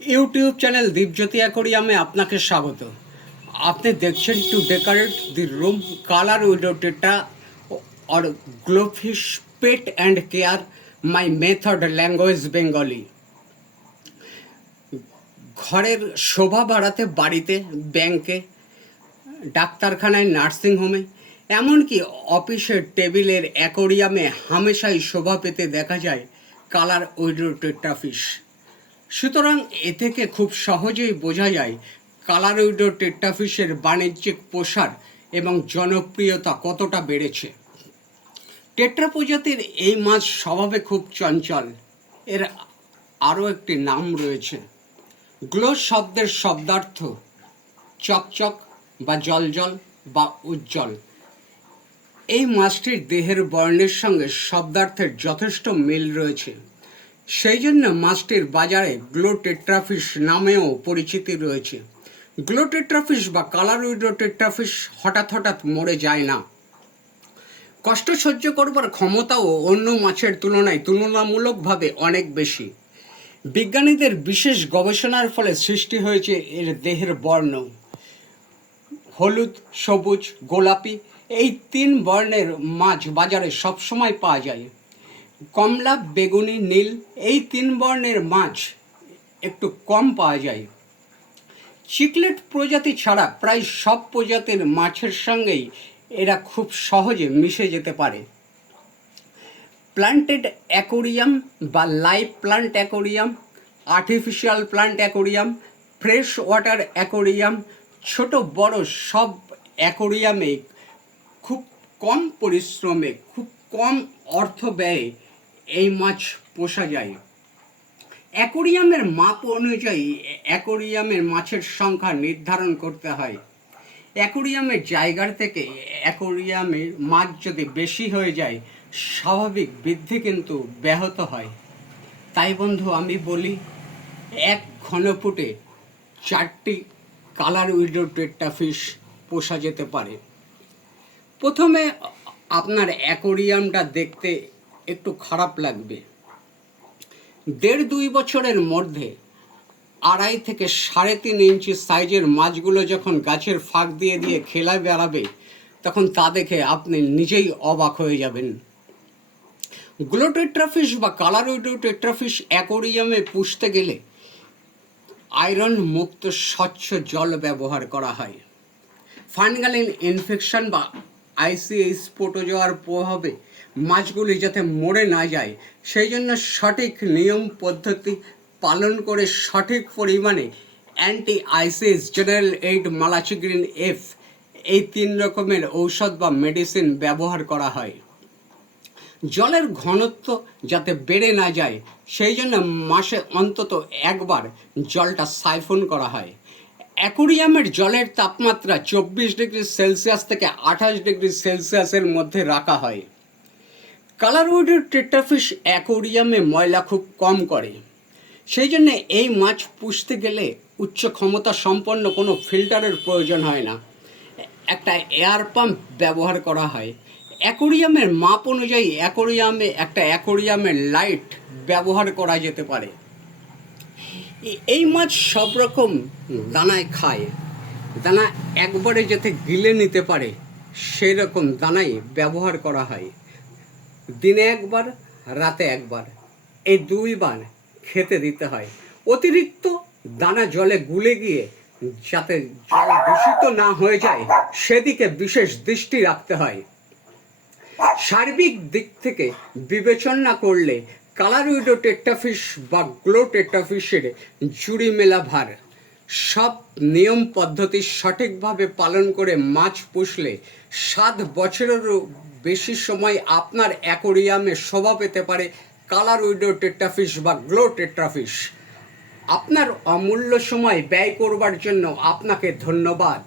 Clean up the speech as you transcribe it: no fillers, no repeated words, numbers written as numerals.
YouTube channel Dipjyoti অ্যাকোরিয়ামে আপনাকে স্বাগত। আপনি দেখছেন to decorate the room colour widow tetra or glowfish pet and care, my method language Bengali। ঘরের শোভা বাড়াতে বাড়িতে, ব্যাংকে, ডাক্তারখানায়, নার্সিংহোমে, এমনকি অফিসের টেবিলের অ্যাকোরিয়ামে হামেশাই শোভা পেতে দেখা যায় কালার উইডো টেট্রাফিশ। সুতরাং এ থেকে খুব সহজেই বোঝা যায় কালার উইডো টেট্রাফিশের বাণিজ্যিক প্রসার এবং জনপ্রিয়তা কতটা বেড়েছে। টেট্রা প্রজাতির এই মাছ স্বভাবে খুব চঞ্চল। এর আরও একটি নাম রয়েছে। গ্লো শব্দের শব্দার্থ চকচক বা জলজল বা উজ্জ্বল। এই মাছটির দেহের বর্ণের সঙ্গে শব্দার্থের যথেষ্ট মিল রয়েছে। সেই জন্য মাছটির বাজারে গ্লো টেট্রাফিশ নামেও পরিচিতি রয়েছে। গ্লো টেট্রাফিশ বা কালার উইডো টেট্রাফিশ হঠাৎ হঠাৎ মরে যায় না। কষ্ট সহ্য করবার ক্ষমতাও অন্য মাছের তুলনায় তুলনামূলকভাবে অনেক বেশি। বিজ্ঞানীদের বিশেষ গবেষণার ফলে সৃষ্টি হয়েছে এর দেহের বর্ণ। হলুদ, সবুজ, গোলাপি এই তিন বর্ণের মাছ বাজারে সবসময় পাওয়া যায়। কমলা, বেগুনি, নীল এই তিন বর্ণের মাছ একটু কম পাওয়া যায়। চিকলেট প্রজাতি ছাড়া প্রায় সব প্রজাতির মাছের সঙ্গেই এরা খুব সহজে মিশে যেতে পারে। প্লান্টেড অ্যাকোরিয়াম বা live plant aquarium, artificial plant aquarium, fresh water aquarium, ছোট বড় সব অ্যাকোরিয়ামে খুব কম পরিশ্রমে, খুব কম অর্থ ব্যয়ে এই মাছ পোষা যায়। অ্যাকোরিয়ামের মাপ অনুযায়ী অ্যাকোরিয়ামের মাছের সংখ্যা নির্ধারণ করতে হয়। অ্যাকোরিয়ামের জায়গার থেকে অ্যাকোরিয়ামের মাছ যদি বেশি হয়ে যায় স্বাভাবিক বৃদ্ধি কিন্তু ব্যাহত হয়। তাই বন্ধু আমি বলি, এক ঘনফুটে 4টি কালার উইডো টেট্রাফিশ পোষা যেতে পারে। প্রথমে আপনার অ্যাকোরিয়ামটা দেখতে একটু খারাপ লাগবে। 1.5-2 বছরের মধ্যে 2.5 থেকে 3.5 ইঞ্চি সাইজের মাছগুলো যখন গাছের ফাঁক দিয়ে দিয়ে খেলা বেড়াবে তখন তা দেখে আপনি নিজেই অবাক হয়ে যাবেন। গ্লো টেট্রাফিশ বা কালার উইডো টেট্রাফিশ অ্যাকোরিয়ামে পুষতে গেলে আয়রন মুক্ত স্বচ্ছ জল ব্যবহার করা হয়। ফাঙ্গাল ইনফেকশন বা আইসিএইচ প্রোটোজোয়ার প্রভাবে মাছগুলি যাতে মরে না যায় সেই জন্য সঠিক নিয়ম পদ্ধতি পালন করে সঠিক পরিমাণে anti ICH, general aid, malachite green F এই 3 রকমের ঔষধ বা মেডিসিন ব্যবহার করা হয়। জলের ঘনত্ব যাতে বেড়ে না যায় সেই জন্য মাসে অন্তত একবার জলটা সাইফন করা হয়। অ্যাকোরিয়ামের জলের তাপমাত্রা 24 ডিগ্রি সেলসিয়াস থেকে 28 ডিগ্রি সেলসিয়াসের মধ্যে রাখা হয়। কালার উইডো টেট্রাফিশ অ্যাকোরিয়ামে ময়লা খুব কম করে। সেই জন্য এই মাছ পুষতে গেলে উচ্চ ক্ষমতা সম্পন্ন কোনো ফিল্টারের প্রয়োজন হয় না। একটা এয়ার পাম্প ব্যবহার করা হয়। অ্যাকোরিয়ামের মাপ অনুযায়ী একটা অ্যাকোরিয়ামের লাইট ব্যবহার করা যেতে পারে। এই মাছ সব রকম দানায় খায়। দানা একবারে যাতে গিলে নিতে পারে সেই রকম দানাই ব্যবহার করা হয়। দিনে একবার, রাতে একবার, এই 2 বার খেতে দিতে হয়। অতিরিক্ত দানা জলে গুলে গিয়ে যাতে জল দূষিত না হয়ে যায় সেদিকে বিশেষ দৃষ্টি রাখতে হয়। সার্বিক দিক থেকে বিবেচনা করলে কালার উইডো টেট্রাফিশ বা গ্লো টেট্রাফিশের জুড়ি মেলা ভার। সব নিয়ম পদ্ধতি সঠিকভাবে পালন করে মাছ পুষলে 7 বছরেরও বেশি সময় আপনার অ্যাকোরিয়ামে শোভা পেতে পারে কালার উইডো টেট্রাফিশ বা গ্লো টেট্রাফিশ। আপনার অমূল্য সময় ব্যয় করবার জন্য আপনাকে ধন্যবাদ।